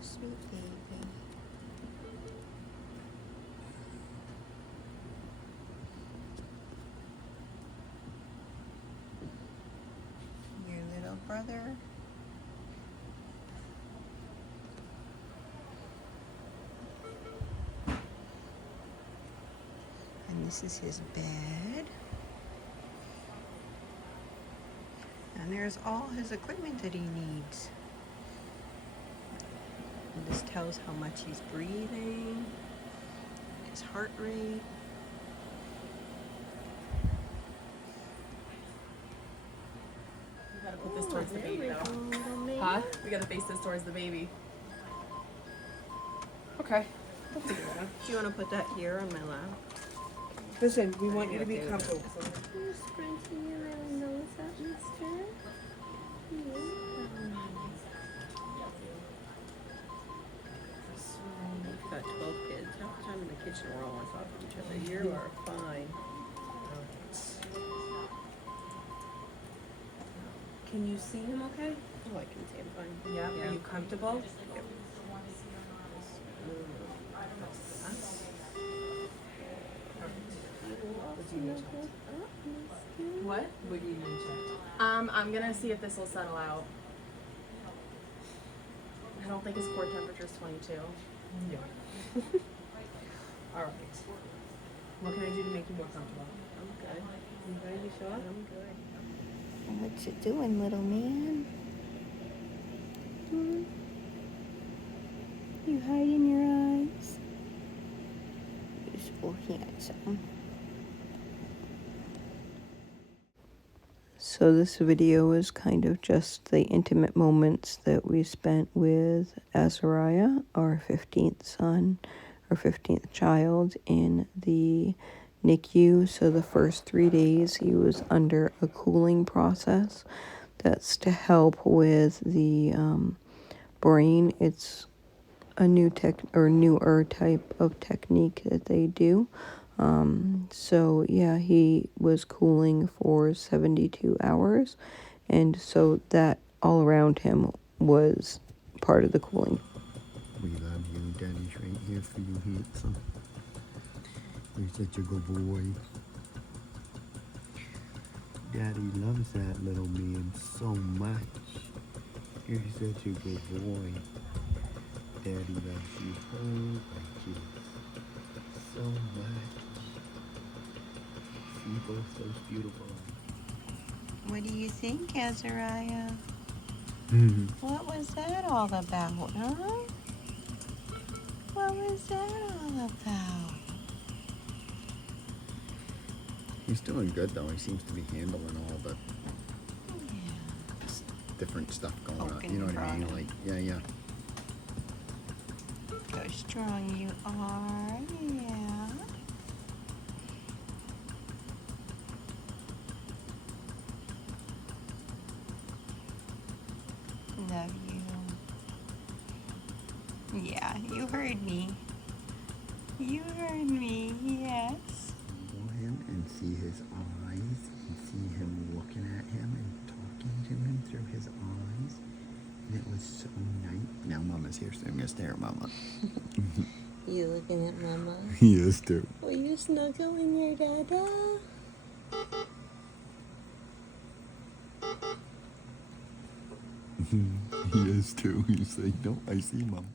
sweet baby. Your little brother. And this is his bed. And there's all his equipment that he needs. And this tells how much he's breathing, his heart rate. We gotta put this towards the baby though. Huh? We gotta face this towards the baby. Okay. We'll figure it out. Do you want to put that here on my lap? Listen, we want you to be comfortable. You're scrunching your little nose up, mister. We've got 12 kids. Half the time in the kitchen we're all on top of each other. You are fine. Can you see him okay? Oh, I can see him fine. Yeah. Are you comfortable? Yep. What? What do you need checked? I'm gonna see if this will settle out. I don't think his core temperature is 22. Yeah. All right. What can I do to make you more comfortable? I'm good. You good? You sure? I'm good. What you doing, little man? You hiding your eyes? You're so handsome. So this video is kind of just the intimate moments that we spent with Azariah, our 15th son, our 15th child in the NICU. So the first 3 days he was under a cooling process. That's to help with the brain. It's a newer type of technique that they do. So yeah, he was cooling for 72 hours. And so that all around him was part of the cooling. We love you. Daddy's right here for you, handsome. You're such a good boy. Daddy loves that little man so much. You're such a good boy. Daddy loves you. Oh, thank you so much. You both so beautiful. What do you think, Azariah? What was that all about, huh? What was that all about? He's doing good though. He seems to be handling all the different stuff going on. You know what I mean? Like, yeah. So strong you are, yeah. Love you. Yeah, you heard me. You heard me, yes. Go him and see his eyes and see him looking at him and talking to him through his eyes. And it was so nice. Now Mama's here, so I'm gonna stare at Mama. You looking at Mama? He is too. Will you snuggle in your dada? He is too. He's like, no, I see Mom.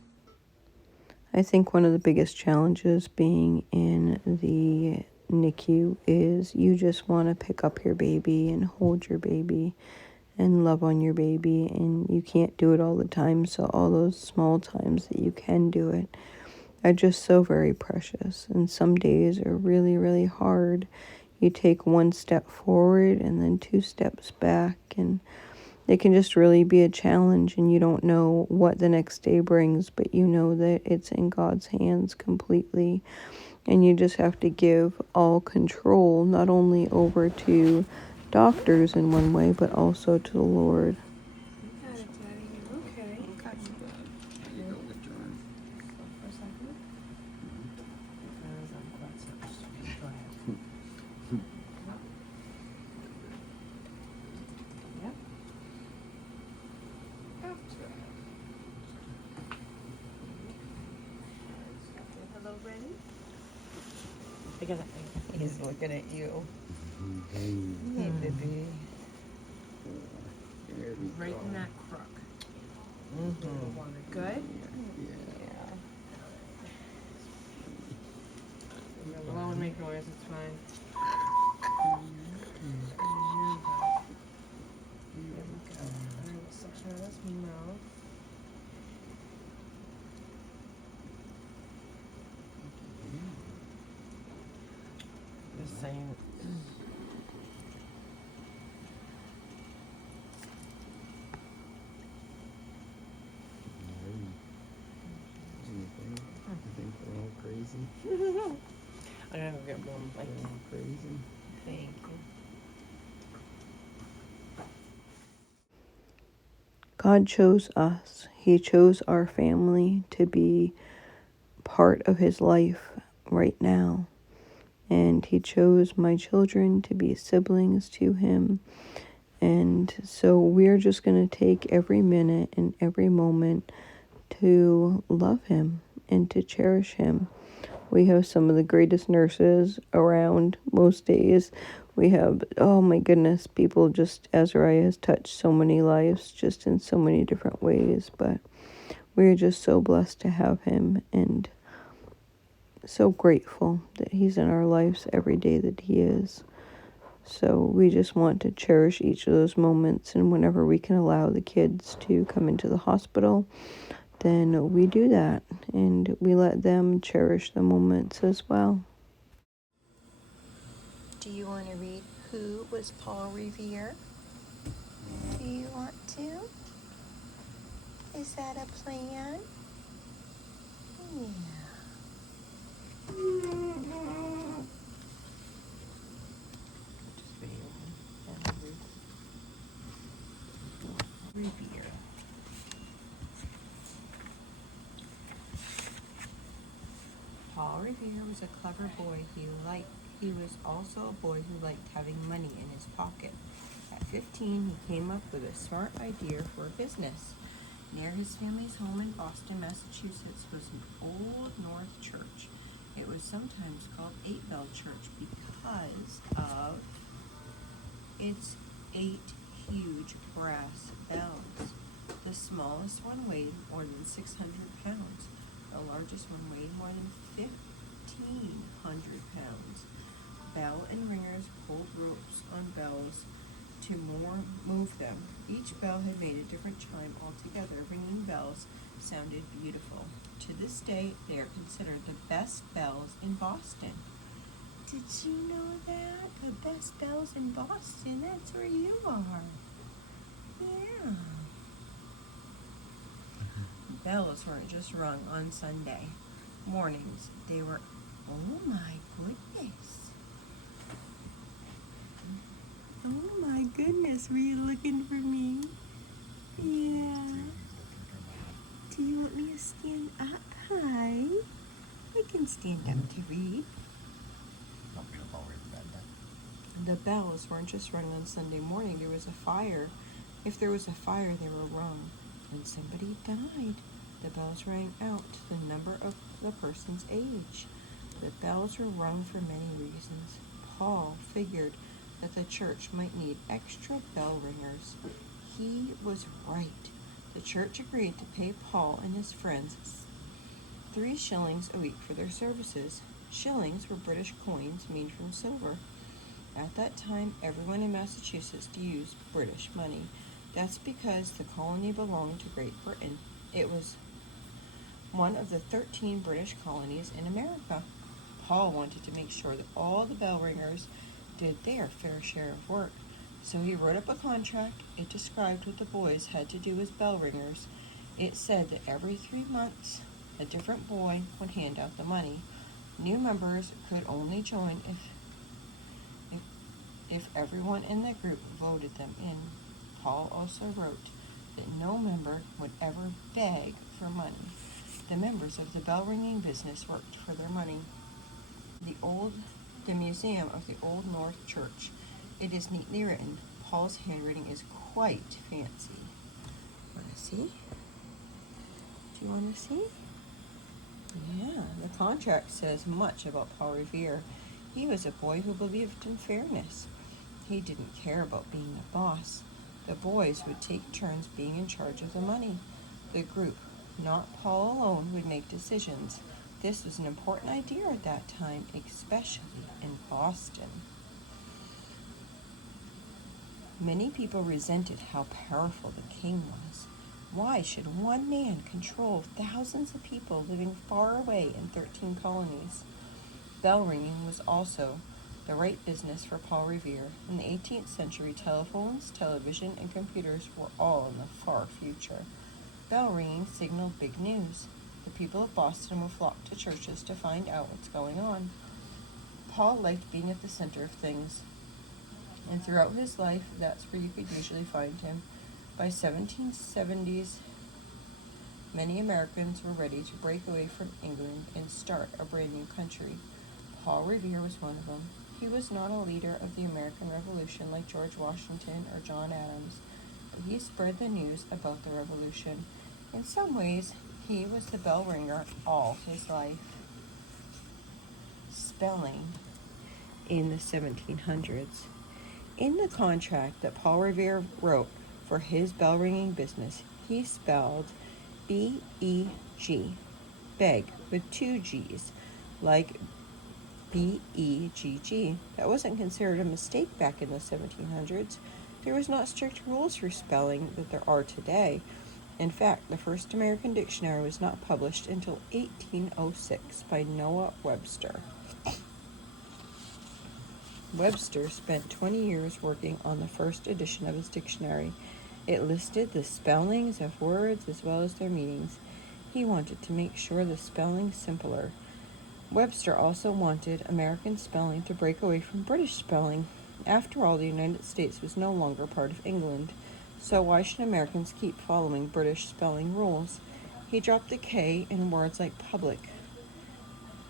I think one of the biggest challenges being in the NICU is you just want to pick up your baby and hold your baby and love on your baby, and you can't do it all the time. So all those small times that you can do it are just so very precious. And some days are really, really hard. You take one step forward and then 2 steps back, and it can just really be a challenge, and you don't know what the next day brings, but you know that it's in God's hands completely. And you just have to give all control, not only over to doctors in one way, but also to the Lord. Okay. Look at that. He's looking at you. Hey, Hey, baby. there we Right go. in that crook. Mm-hmm. Good? Yeah. Blow and make noise, it's fine. There we go. And we'll suction out his mouth. Just saying. Anything? You think we're all crazy? I'm gonna go get one. Like, We're all crazy? Thank you. God chose us. He chose our family to be part of his life right now. And he chose my children to be siblings to him. And so we're just going to take every minute and every moment to love him and to cherish him. We have some of the greatest nurses around most days. We have, oh my goodness, people just, Azariah has touched so many lives just in so many different ways. But we're just so blessed to have him and so grateful that he's in our lives every day that he is. So we just want to cherish each of those moments, and whenever we can allow the kids to come into the hospital, then we do that, and we let them cherish the moments as well. Do you want to read Who Was Paul Revere? Do you want to? Is that a plan? Yeah. Revere. Paul Revere was a clever boy. He was also a boy who liked having money in his pocket. At 15, he came up with a smart idea for a business. Near his family's home in Boston, Massachusetts, was an old North church. It was sometimes called Eight Bell Church because of its 8 huge brass bells. The smallest one weighed more than 600 pounds. The largest one weighed more than 1,500 pounds. Bell and ringers pulled ropes on bells to move them. Each bell had made a different chime altogether. Ringing bells sounded beautiful. To this day, they are considered the best bells in Boston. Did you know that? The best bells in Boston, that's where you are. Yeah. Bells weren't just rung on Sunday mornings. They were, oh my goodness. Oh my goodness, were you looking for me? Yeah. Do you want me to stand up? Hi. I can stand up to read. The bells weren't just rung on Sunday morning. There was a fire. If there was a fire, they were rung. When somebody died, the bells rang out to the number of the person's age. The bells were rung for many reasons. Paul figured that the church might need extra bell ringers. He was right. The church agreed to pay Paul and his friends 3 shillings a week for their services. Shillings were British coins made from silver. At that time, everyone in Massachusetts used British money. That's because the colony belonged to Great Britain. It was one of the 13 British colonies in America. Paul wanted to make sure that all the bell ringers did their fair share of work. So he wrote up a contract. It described what the boys had to do as bell ringers. It said that every 3 months, a different boy would hand out the money. New members could only join if everyone in the group voted them in. Paul also wrote that no member would ever beg for money. The members of the bell ringing business worked for their money. The Museum of the Old North Church. It is neatly written. Paul's handwriting is quite fancy. Want to see? Do you want to see? Yeah, the contract says much about Paul Revere. He was a boy who believed in fairness. He didn't care about being a boss. The boys would take turns being in charge of the money. The group, not Paul alone, would make decisions. This was an important idea at that time, especially in Boston. Many people resented how powerful the king was. Why should one man control thousands of people living far away in 13 colonies? Bell ringing was also the right business for Paul Revere. In the 18th century, telephones, television, and computers were all in the far future. Bell ringing signaled big news. The people of Boston would flock to churches to find out what's going on. Paul liked being at the center of things, and throughout his life, that's where you could usually find him. By 1770s, many Americans were ready to break away from England and start a brand new country. Paul Revere was one of them. He was not a leader of the American Revolution like George Washington or John Adams, but he spread the news about the Revolution. In some ways, he was the bell ringer all his life. Spelling in the 1700s. In the contract that Paul Revere wrote for his bell ringing business, he spelled B-E-G, beg, with 2 G's, like B-E-G-G. That wasn't considered a mistake back in the 1700s. There was not strict rules for spelling that there are today. In fact, the first American dictionary was not published until 1806 by Noah Webster. Webster spent 20 years working on the first edition of his dictionary. It listed the spellings of words as well as their meanings. He wanted to make sure the spelling simpler. Webster also wanted American spelling to break away from British spelling. After all, the United States was no longer part of England, so why should Americans keep following British spelling rules? He dropped the K in words like public.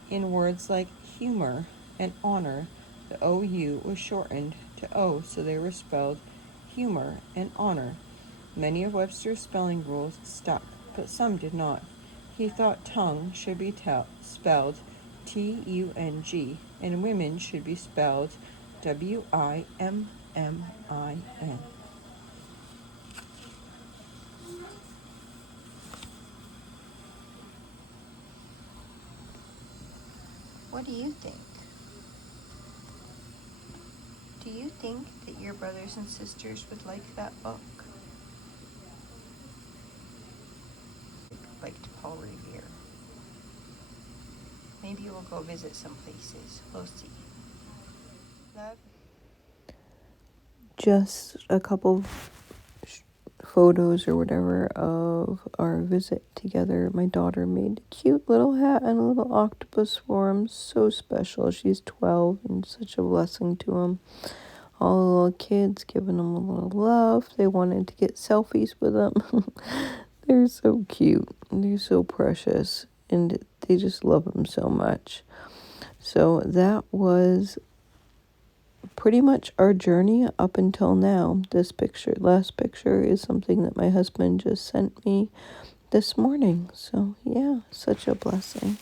In words like humor and honor, the OU was shortened to O, so they were spelled humor and honor. Many of Webster's spelling rules stuck, but some did not. He thought tongue should be spelled T-U-N-G, and women should be spelled W-I-M-M-I-N. What do you think? Do you think that your brothers and sisters would like that book? Liked Paul Revere. Maybe we'll go visit some places. We'll see. Love. Just a couple photos or whatever of our visit together. My daughter made a cute little hat and a little octopus for him. So special. She's 12 and such a blessing to him. All the little kids giving him a little love. They wanted to get selfies with him. They're so cute. They're so precious. And they just love him so much. So that was pretty much our journey up until now. This last picture, is something that my husband just sent me this morning. So yeah, such a blessing.